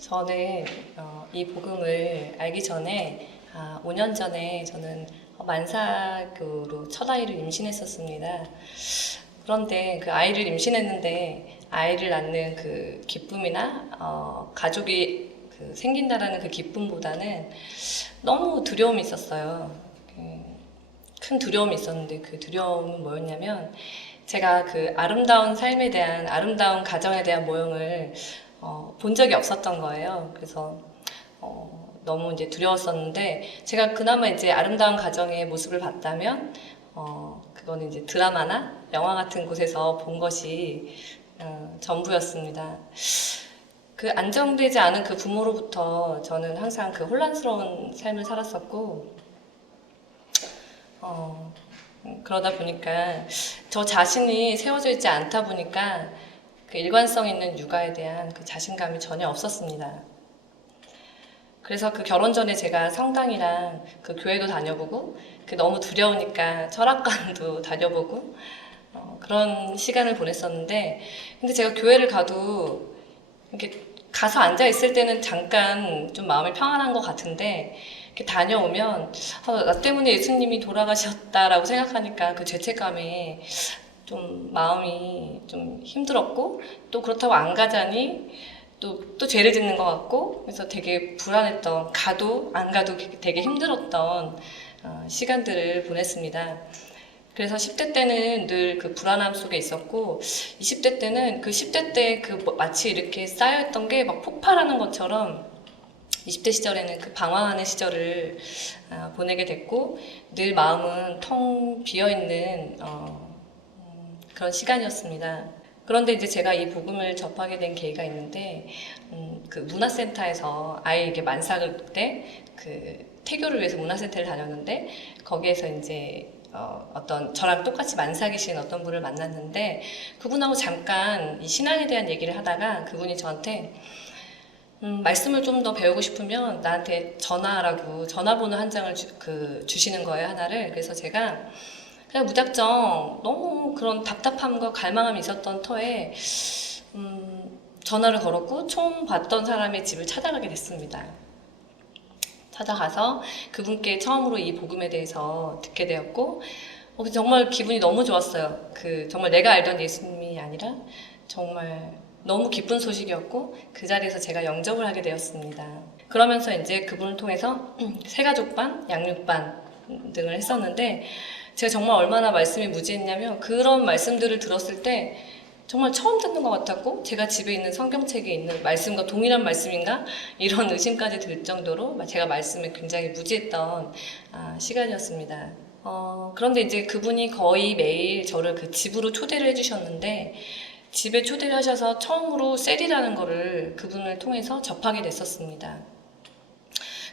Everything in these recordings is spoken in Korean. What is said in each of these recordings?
저는 이 복음을 알기 전에 5년 전에 저는 만삭으로 첫 아이를 임신했었습니다. 그런데 그 아이를 임신했는데 아이를 낳는 그 기쁨이나 가족이 생긴다라는 그 기쁨보다는 너무 두려움이 있었어요. 큰 두려움이 있었는데 그 두려움은 뭐였냐면 제가 그 아름다운 삶에 대한 아름다운 가정에 대한 모형을 본 적이 없었던 거예요. 그래서 너무 이제 두려웠었는데 제가 그나마 이제 아름다운 가정의 모습을 봤다면 그거는 이제 드라마나 영화 같은 곳에서 본 것이 전부였습니다. 그 안정되지 않은 그 부모로부터 저는 항상 그 혼란스러운 삶을 살았었고 그러다 보니까 저 자신이 세워져 있지 않다 보니까 그 일관성 있는 육아에 대한 그 자신감이 전혀 없었습니다. 그래서 그 결혼 전에 제가 성당이랑 그 교회도 다녀보고 그 너무 두려우니까 철학관도 다녀보고 그런 시간을 보냈었는데 근데 제가 교회를 가도 이렇게 가서 앉아 있을 때는 잠깐 좀 마음이 평안한 것 같은데 이렇게 다녀오면 나 때문에 예수님이 돌아가셨다라고 생각하니까 그 죄책감에 좀 마음이 좀 힘들었고 또 그렇다고 안 가자니 또 죄를 짓는 것 같고 그래서 되게 불안했던 가도 안 가도 되게 힘들었던 시간들을 보냈습니다. 그래서 10대 때는 늘 그 불안함 속에 있었고 20대 때는 그 10대 때 그 마치 이렇게 쌓여있던 게 막 폭발하는 것처럼 20대 시절에는 그 방황하는 시절을 보내게 됐고 늘 마음은 텅 비어있는 그런 시간이었습니다. 그런데 이제 제가 이 복음을 접하게 된 계기가 있는데 그 문화센터에서 아이에게 만삭을 때 그 태교를 위해서 문화센터를 다녔는데 거기에서 이제 어떤 저랑 똑같이 만삭이신 어떤 분을 만났는데 그분하고 잠깐 이 신앙에 대한 얘기를 하다가 그분이 저한테 말씀을 좀 더 배우고 싶으면 나한테 전화하라고 전화번호 한 장을 주시는 거예요, 하나를. 그래서 제가 그냥 무작정 너무 그런 답답함과 갈망함이 있었던 터에 전화를 걸었고 처음 봤던 사람의 집을 찾아가게 됐습니다. 찾아가서 그분께 처음으로 이 복음에 대해서 듣게 되었고 정말 기분이 너무 좋았어요. 정말 내가 알던 예수님이 아니라 정말 너무 기쁜 소식이었고 그 자리에서 제가 영접을 하게 되었습니다. 그러면서 이제 그분을 통해서 새가족반, 양육반 등을 했었는데 제가 정말 얼마나 말씀이 무지했냐면 그런 말씀들을 들었을 때 정말 처음 듣는 것 같았고 제가 집에 있는 성경책에 있는 말씀과 동일한 말씀인가? 이런 의심까지 들 정도로 제가 말씀에 굉장히 무지했던 시간이었습니다. 그런데 이제 그분이 거의 매일 저를 그 집으로 초대를 해주셨는데 집에 초대를 하셔서 처음으로 셀이라는 거를 그분을 통해서 접하게 됐었습니다.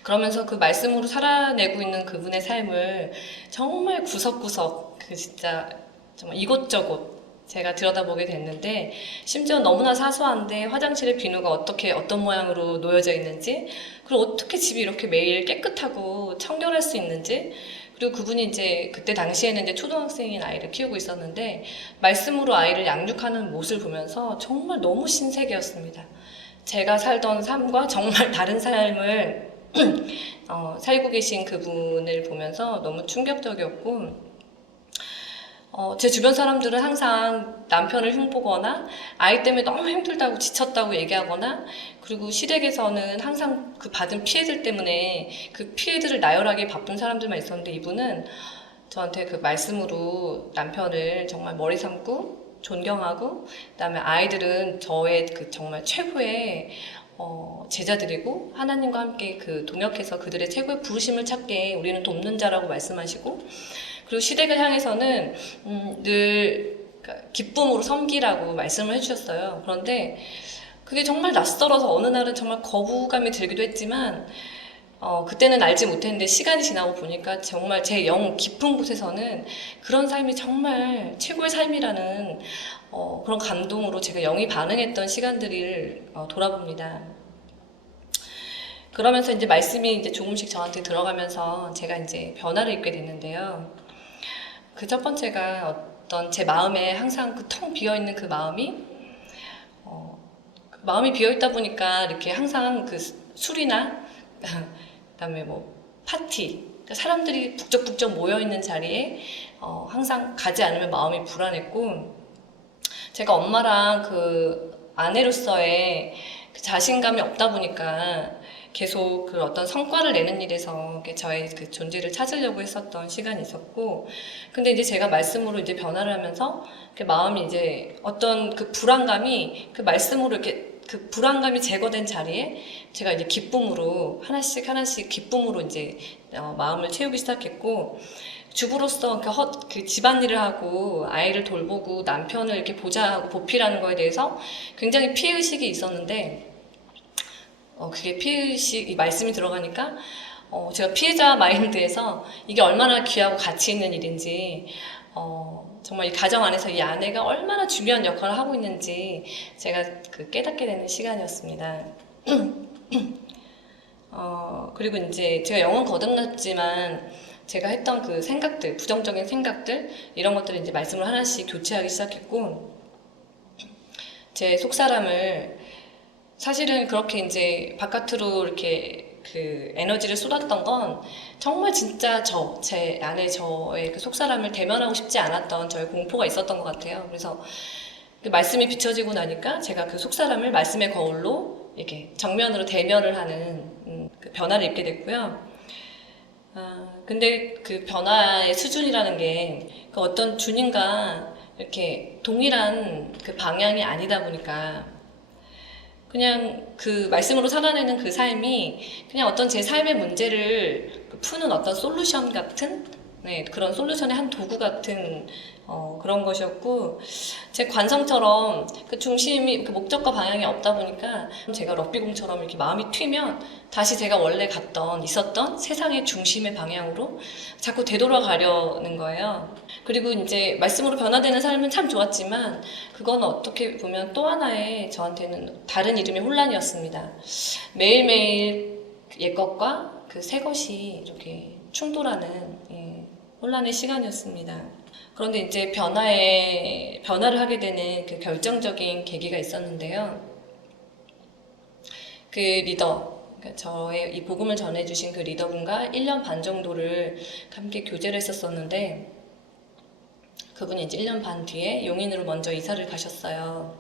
그러면서 그 말씀으로 살아내고 있는 그분의 삶을 정말 구석구석 진짜 정말 이곳저곳 제가 들여다보게 됐는데 심지어 너무나 사소한데 화장실의 비누가 어떤 모양으로 놓여져 있는지 그리고 어떻게 집이 이렇게 매일 깨끗하고 청결할 수 있는지 그리고 그분이 이제 그때 당시에는 이제 초등학생인 아이를 키우고 있었는데 말씀으로 아이를 양육하는 모습을 보면서 정말 너무 신세계였습니다. 제가 살던 삶과 정말 다른 삶을 살고 계신 그분을 보면서 너무 충격적이었고 제 주변 사람들은 항상 남편을 흉보거나 아이 때문에 너무 힘들다고 지쳤다고 얘기하거나 그리고 시댁에서는 항상 그 받은 피해들 때문에 그 피해들을 나열하기 바쁜 사람들만 있었는데 이분은 저한테 그 말씀으로 남편을 정말 머리 삼고 존경하고 그다음에 아이들은 저의 그 정말 최고의 제자들이고 하나님과 함께 동역해서 그들의 최고의 부르심을 찾게 우리는 돕는 자라고 말씀하시고 그리고 시댁을 향해서는 늘 기쁨으로 섬기라고 말씀을 해주셨어요. 그런데 그게 정말 낯설어서 어느 날은 정말 거부감이 들기도 했지만 그때는 알지 못했는데 시간이 지나고 보니까 정말 제 영 깊은 곳에서는 그런 삶이 정말 최고의 삶이라는 그런 감동으로 제가 영이 반응했던 시간들을 돌아봅니다. 그러면서 이제 말씀이 이제 조금씩 저한테 들어가면서 제가 이제 변화를 입게 됐는데요. 그 첫 번째가 어떤 제 마음에 항상 그 텅 비어 있는 그 마음이 마음이 비어있다 보니까 이렇게 항상 그 술이나 그다음에 뭐 파티, 그러니까 사람들이 북적북적 모여있는 자리에 항상 가지 않으면 마음이 불안했고, 제가 엄마랑 그 아내로서의 그 자신감이 없다 보니까 계속 그 어떤 성과를 내는 일에서 저의 그 존재를 찾으려고 했었던 시간이 있었고, 근데 이제 제가 말씀으로 이제 변화를 하면서 그 마음이 이제 어떤 그 불안감이 그 말씀으로 이렇게 그 불안감이 제거된 자리에 제가 이제 기쁨으로 하나씩 기쁨으로 이제 마음을 채우기 시작했고, 주부로서 그 집안일을 하고 아이를 돌보고 남편을 이렇게 보좌하고 보필하는 거에 대해서 굉장히 피해의식이 있었는데, 그게 피해의식, 이 말씀이 들어가니까 제가 피해자 마인드에서 이게 얼마나 귀하고 가치 있는 일인지, 정말 이 가정 안에서 이 아내가 얼마나 중요한 역할을 하고 있는지 제가 그 깨닫게 되는 시간이었습니다. 그리고 이제 제가 영혼 거듭났지만 제가 했던 그 생각들, 부정적인 생각들, 이런 것들을 이제 말씀을 하나씩 교체하기 시작했고, 제 속사람을 사실은 그렇게 이제 바깥으로 이렇게 그 에너지를 쏟았던 건 정말 진짜 제 안에 저의 그 속사람을 대면하고 싶지 않았던 저의 공포가 있었던 것 같아요. 그래서 그 말씀이 비춰지고 나니까 제가 그 속사람을 말씀의 거울로 이렇게 정면으로 대면을 하는 그 변화를 입게 됐고요. 근데 그 변화의 수준이라는 게 그 어떤 주님과 이렇게 동일한 그 방향이 아니다 보니까 그냥 그 말씀으로 살아내는 그 삶이 그냥 어떤 제 삶의 문제를 푸는 어떤 솔루션 같은, 네, 그런 솔루션의 한 도구 같은 그런 것이었고, 제 관성처럼 그 중심이 그 목적과 방향이 없다 보니까 제가 럭비공처럼 이렇게 마음이 튀면 다시 제가 원래 있었던 세상의 중심의 방향으로 자꾸 되돌아가려는 거예요. 그리고 이제 말씀으로 변화되는 삶은 참 좋았지만 그건 어떻게 보면 또 하나의 저한테는 다른 이름의 혼란이었습니다. 매일매일 옛것과 그 새 것이 이렇게 충돌하는 혼란의 시간이었습니다. 그런데 이제 변화를 하게 되는 그 결정적인 계기가 있었는데요. 그 리더, 그러니까 저의 이 복음을 전해주신 그 리더분과 1년 반 정도를 함께 교제를 했었었는데, 그분이 이제 1년 반 뒤에 용인으로 먼저 이사를 가셨어요.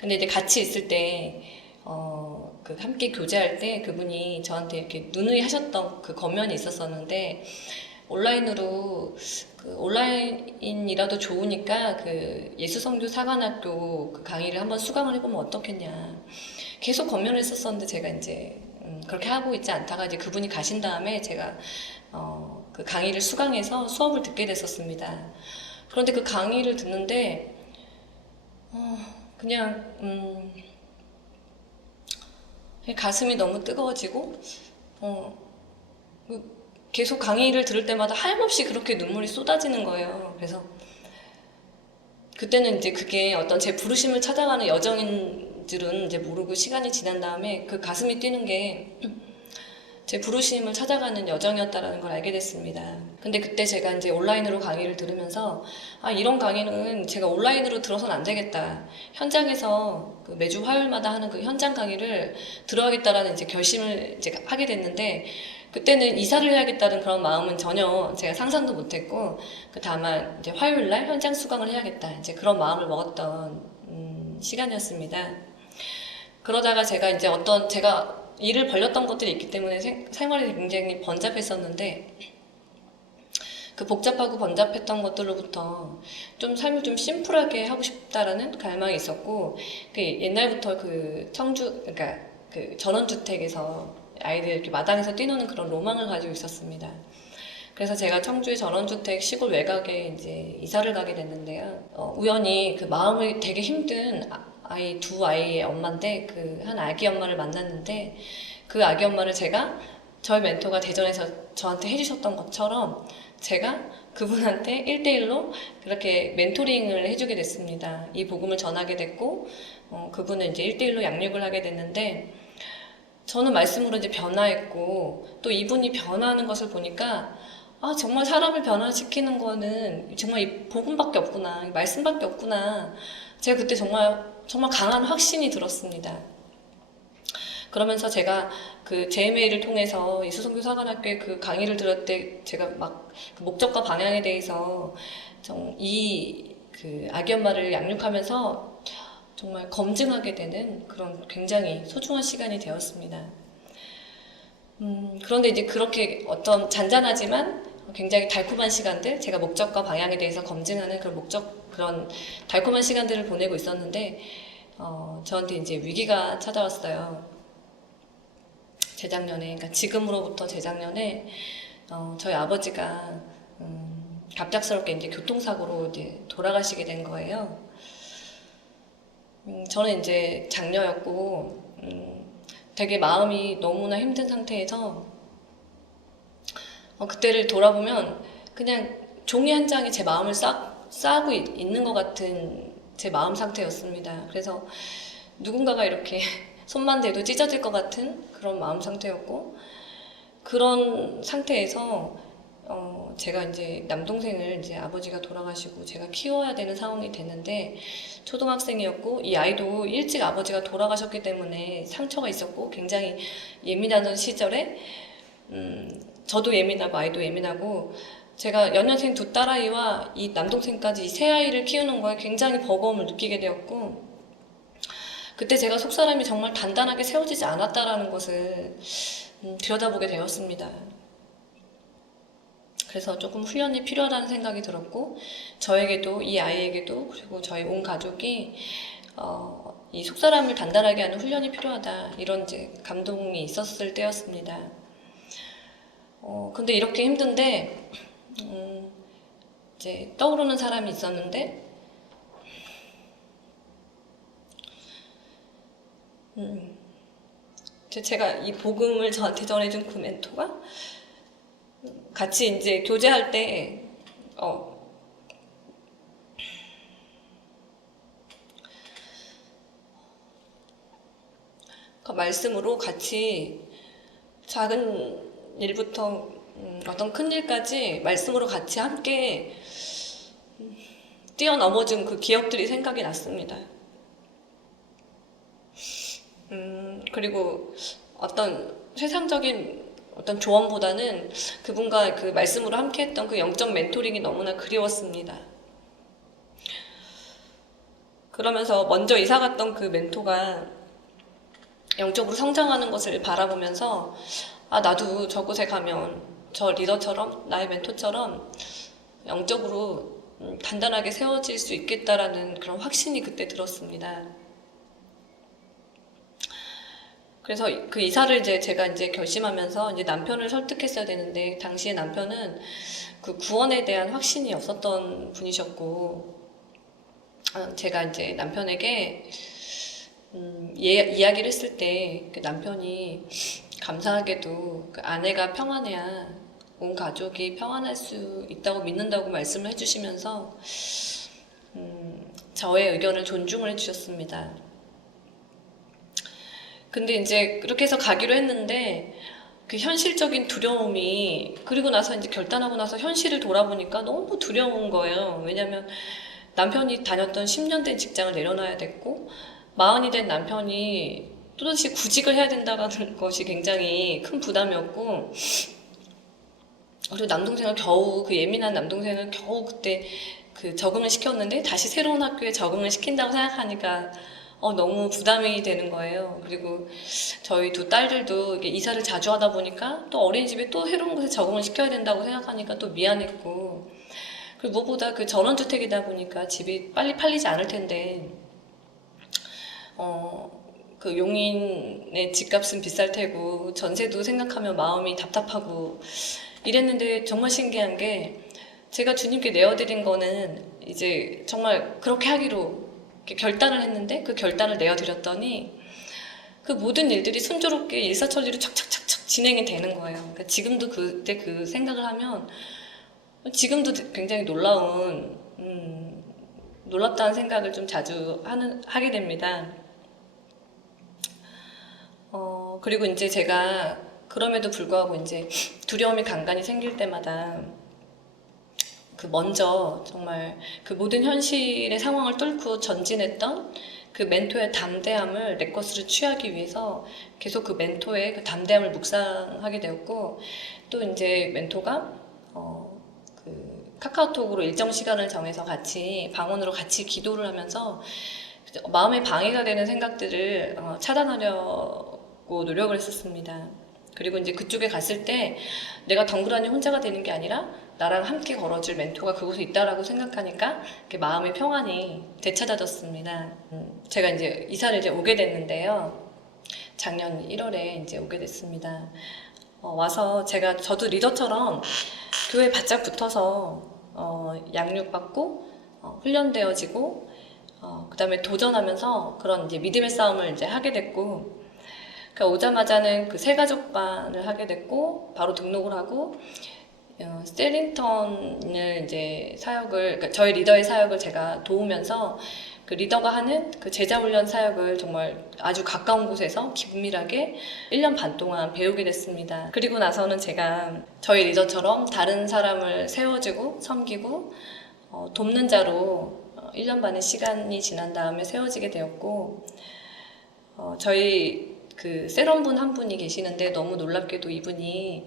근데 이제 같이 있을 때, 그 함께 교제할 때 그분이 저한테 이렇게 누누이 하셨던 그 겉면이 있었었는데, 온라인이라도 좋으니까 그 예수성교 사관학교 그 강의를 한번 수강을 해보면 어떻겠냐. 계속 권면을 했었었는데 제가 이제 그렇게 하고 있지 않다가 이제 그분이 가신 다음에 제가 그 강의를 수강해서 수업을 듣게 됐었습니다. 그런데 그 강의를 듣는데 그냥 가슴이 너무 뜨거워지고 계속 강의를 들을 때마다 하염없이 그렇게 눈물이 쏟아지는 거예요. 그래서 그때는 이제 그게 어떤 제 부르심을 찾아가는 여정인 줄은 이제 모르고 시간이 지난 다음에 그 가슴이 뛰는 게 제 부르심을 찾아가는 여정이었다라는 걸 알게 됐습니다. 근데 그때 제가 이제 온라인으로 강의를 들으면서 이런 강의는 제가 온라인으로 들어서는 안 되겠다. 현장에서 그 매주 화요일마다 하는 그 현장 강의를 들어야겠다라는 이제 결심을 제가 하게 됐는데, 그때는 이사를 해야겠다는 그런 마음은 전혀 제가 상상도 못했고, 다만 이제 화요일날 현장 수강을 해야겠다, 이제 그런 마음을 먹었던 시간이었습니다. 그러다가 제가 이제 제가 일을 벌렸던 것들이 있기 때문에 생활이 굉장히 번잡했었는데, 그 복잡하고 번잡했던 것들로부터 좀 삶을 좀 심플하게 하고 싶다라는 갈망이 있었고, 그 옛날부터 그러니까 그 전원주택에서 아이들 이렇게 마당에서 뛰노는 그런 로망을 가지고 있었습니다. 그래서 제가 청주의 전원주택 시골 외곽에 이제 이사를 가게 됐는데요. 우연히 그 마음이 되게 힘든 두 아이의 엄마인데, 그 한 아기 엄마를 만났는데, 그 아기 엄마를 제가 저희 멘토가 대전에서 저한테 해주셨던 것처럼 제가 그분한테 1대1로 그렇게 멘토링을 해주게 됐습니다. 이 복음을 전하게 됐고, 그분은 이제 1대1로 양육을 하게 됐는데, 저는 말씀으로 이제 변화했고, 또 이분이 변화하는 것을 보니까 정말 사람을 변화시키는 거는 정말 이 복음밖에 없구나, 이 말씀밖에 없구나. 제가 그때 정말 정말 강한 확신이 들었습니다. 그러면서 제가 그 JMA를 통해서 이수성교 사관학교에 그 강의를 들을 때 제가 막 그 목적과 방향에 대해서 이 그 아기 엄마를 양육하면서 정말 검증하게 되는 그런 굉장히 소중한 시간이 되었습니다. 그런데 이제 그렇게 어떤 잔잔하지만 굉장히 달콤한 시간들, 제가 목적과 방향에 대해서 검증하는 그런 달콤한 시간들을 보내고 있었는데, 저한테 이제 위기가 찾아왔어요. 재작년에, 그러니까 지금으로부터 재작년에, 저희 아버지가, 갑작스럽게 이제 교통사고로 이제 돌아가시게 된 거예요. 저는 이제 장녀였고, 되게 마음이 너무나 힘든 상태에서, 그때를 돌아보면 그냥 종이 한 장이 제 마음을 싸고 있는 것 같은 제 마음 상태였습니다. 그래서 누군가가 이렇게 손만 대도 찢어질 것 같은 그런 마음 상태였고, 그런 상태에서 제가 이제 남동생을 이제 아버지가 돌아가시고 제가 키워야 되는 상황이 됐는데, 초등학생이었고 이 아이도 일찍 아버지가 돌아가셨기 때문에 상처가 있었고 굉장히 예민하던 시절에 저도 예민하고 아이도 예민하고, 제가 연년생 두 딸아이와 이 남동생까지 이 세 아이를 키우는 거에 굉장히 버거움을 느끼게 되었고, 그때 제가 속사람이 정말 단단하게 세워지지 않았다라는 것을 들여다보게 되었습니다. 그래서 조금 훈련이 필요하다는 생각이 들었고, 저에게도 이 아이에게도 그리고 저희 온 가족이 이 속사람을 단단하게 하는 훈련이 필요하다, 이런 이제 감동이 있었을 때였습니다. 근데 이렇게 힘든데 이제 떠오르는 사람이 있었는데, 제가 이 복음을 저한테 전해준 그 멘토가 같이 이제 교제할 때 그 말씀으로 같이 작은 일부터 어떤 큰 일까지 말씀으로 같이 함께 뛰어넘어준 그 기억들이 생각이 났습니다. 그리고 어떤 세상적인 어떤 조언보다는 그분과 그 말씀으로 함께 했던 그 영적 멘토링이 너무나 그리웠습니다. 그러면서 먼저 이사 갔던 그 멘토가 영적으로 성장하는 것을 바라보면서, 나도 저곳에 가면 저 리더처럼, 나의 멘토처럼 영적으로 단단하게 세워질 수 있겠다라는 그런 확신이 그때 들었습니다. 그래서 그 이사를 이제 제가 이제 결심하면서 이제 남편을 설득했어야 되는데, 당시에 남편은 그 구원에 대한 확신이 없었던 분이셨고, 제가 이제 남편에게 이야기를 했을 때 그 남편이 감사하게도 그 아내가 평안해야 온 가족이 평안할 수 있다고 믿는다고 말씀을 해주시면서 저의 의견을 존중을 해주셨습니다. 근데 이제 그렇게 해서 가기로 했는데, 그 현실적인 두려움이, 그리고 나서 이제 결단하고 나서 현실을 돌아보니까 너무 두려운 거예요. 왜냐면 남편이 다녔던 10년 된 직장을 내려놔야 됐고, 40이 된 남편이 또다시 구직을 해야 된다는 것이 굉장히 큰 부담이었고, 그리고 남동생을 겨우, 그 예민한 남동생을 겨우 그때 그 적응을 시켰는데, 다시 새로운 학교에 적응을 시킨다고 생각하니까 너무 부담이 되는 거예요. 그리고 저희 두 딸들도 이사를 자주 하다 보니까 또 어린이집에 또 새로운 곳에 적응을 시켜야 된다고 생각하니까 또 미안했고, 그리고 무엇보다 그 전원주택이다 보니까 집이 빨리 팔리지 않을 텐데, 그 용인의 집값은 비쌀 테고 전세도 생각하면 마음이 답답하고 이랬는데, 정말 신기한 게 제가 주님께 내어드린 거는 이제 정말 그렇게 하기로 결단을 했는데, 그 결단을 내어드렸더니 그 모든 일들이 순조롭게 일사천리로 착착착착 진행이 되는 거예요. 그러니까 지금도 그때 그 생각을 하면 지금도 굉장히 놀랍다는 생각을 좀 자주 하게 됩니다. 그리고 이제 제가 그럼에도 불구하고 이제 두려움이 간간히 생길 때마다 그 먼저 정말 그 모든 현실의 상황을 뚫고 전진했던 그 멘토의 담대함을 내 것으로 취하기 위해서 계속 그 멘토의 그 담대함을 묵상하게 되었고, 또 이제 멘토가 그 카카오톡으로 일정 시간을 정해서 같이 방언으로 같이 기도를 하면서 마음에 방해가 되는 생각들을 차단하려고 노력을 했었습니다. 그리고 이제 그쪽에 갔을 때 내가 덩그러니 혼자가 되는 게 아니라 나랑 함께 걸어줄 멘토가 그곳에 있다라고 생각하니까 이렇게 마음의 평안이 되찾아졌습니다. 제가 이제 이사를 이제 오게 됐는데요. 작년 1월에 이제 오게 됐습니다. 와서 저도 리더처럼 교회에 바짝 붙어서 양육받고 훈련되어지고 그 다음에 도전하면서 그런 이제 믿음의 싸움을 이제 하게 됐고, 그러니까 오자마자는 그 새가족반을 하게 됐고 바로 등록을 하고 스텔링턴을 이제 사역을, 그러니까 저희 리더의 사역을 제가 도우면서 그 리더가 하는 그 제자훈련 사역을 정말 아주 가까운 곳에서 긴밀하게 1년 반 동안 배우게 됐습니다. 그리고 나서는 제가 저희 리더처럼 다른 사람을 세워주고 섬기고 돕는 자로 1년 반의 시간이 지난 다음에 세워지게 되었고, 저희 그 세럼분 한 분이 계시는데 너무 놀랍게도 이분이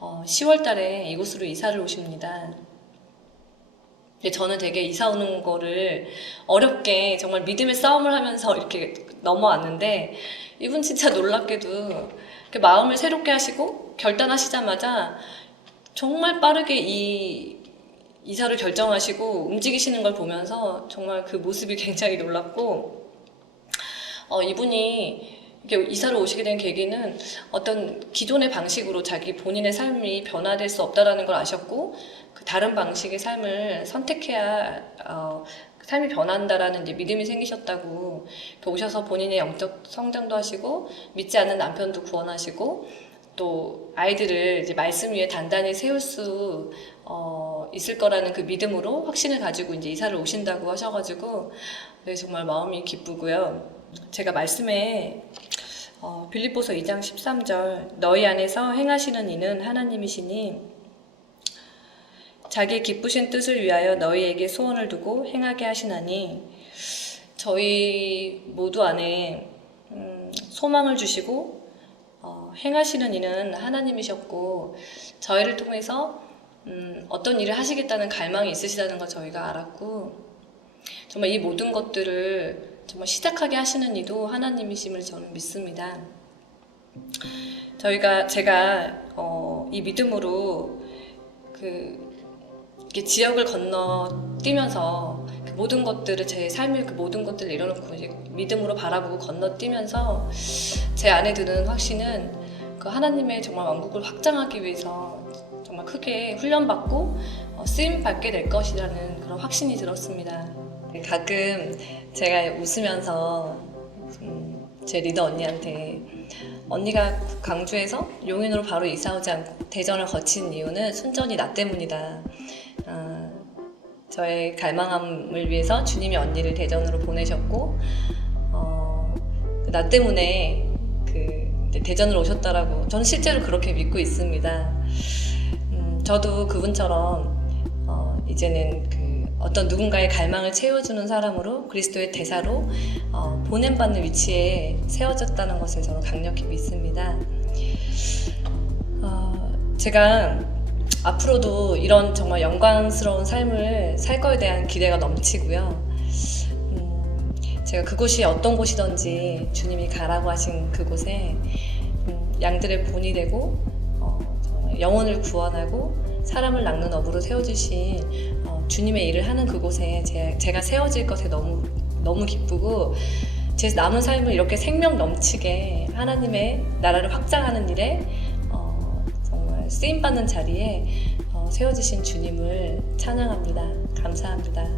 10월 달에 이곳으로 이사를 오십니다. 근데 저는 되게 이사 오는 거를 어렵게 정말 믿음의 싸움을 하면서 이렇게 넘어왔는데, 이분 진짜 놀랍게도 마음을 새롭게 하시고 결단하시자마자 정말 빠르게 이 이사를 결정하시고 움직이시는 걸 보면서 정말 그 모습이 굉장히 놀랍고, 이분이 이렇게 이사를 오시게 된 계기는 어떤 기존의 방식으로 자기 본인의 삶이 변화될 수 없다라는 걸 아셨고, 그 다른 방식의 삶을 선택해야 삶이 변한다라는 이제 믿음이 생기셨다고 오셔서 본인의 영적 성장도 하시고 믿지 않는 남편도 구원하시고 또 아이들을 이제 말씀 위에 단단히 세울 수 있을 거라는 그 믿음으로 확신을 가지고 이제 이사를 오신다고 하셔가지고 정말 마음이 기쁘고요. 제가 말씀에 빌립보서 2장 13절 너희 안에서 행하시는 이는 하나님이시니 자기의 기쁘신 뜻을 위하여 너희에게 소원을 두고 행하게 하시나니, 저희 모두 안에 소망을 주시고 행하시는 이는 하나님이셨고 저희를 통해서 어떤 일을 하시겠다는 갈망이 있으시다는 걸 저희가 알았고, 정말 이 모든 것들을 정말 시작하게 하시는 이도 하나님이심을 저는 믿습니다. 제가 이 믿음으로 이렇게 지역을 건너뛰면서 그 모든 것들을, 제 삶의 그 모든 것들을 내려놓고 이제 믿음으로 바라보고 건너뛰면서 제 안에 드는 확신은 그 하나님의 정말 왕국을 확장하기 위해서 정말 크게 훈련받고 쓰임 받게 될 것이라는 그런 확신이 들었습니다. 가끔 제가 웃으면서 제 리더 언니한테, 언니가 광주에서 용인으로 바로 이사 오지 않고 대전을 거친 이유는 순전히 나 때문이다. 저의 갈망함을 위해서 주님이 언니를 대전으로 보내셨고 나 때문에 대전으로 오셨다라고 저는 실제로 그렇게 믿고 있습니다. 저도 그분처럼 이제는 어떤 누군가의 갈망을 채워주는 사람으로 그리스도의 대사로 보냄받는 위치에 세워졌다는 것을 저는 강력히 믿습니다. 제가 앞으로도 이런 정말 영광스러운 삶을 살 거에 대한 기대가 넘치고요. 제가 그곳이 어떤 곳이든지 주님이 가라고 하신 그곳에 양들의 본이 되고 정말 영혼을 구원하고 사람을 낚는 어부로 세워주신 주님의 일을 하는 그곳에 제가 세워질 것에 너무 기쁘고, 제 남은 삶을 이렇게 생명 넘치게 하나님의 나라를 확장하는 일에 정말 쓰임받는 자리에 세워주신 주님을 찬양합니다. 감사합니다.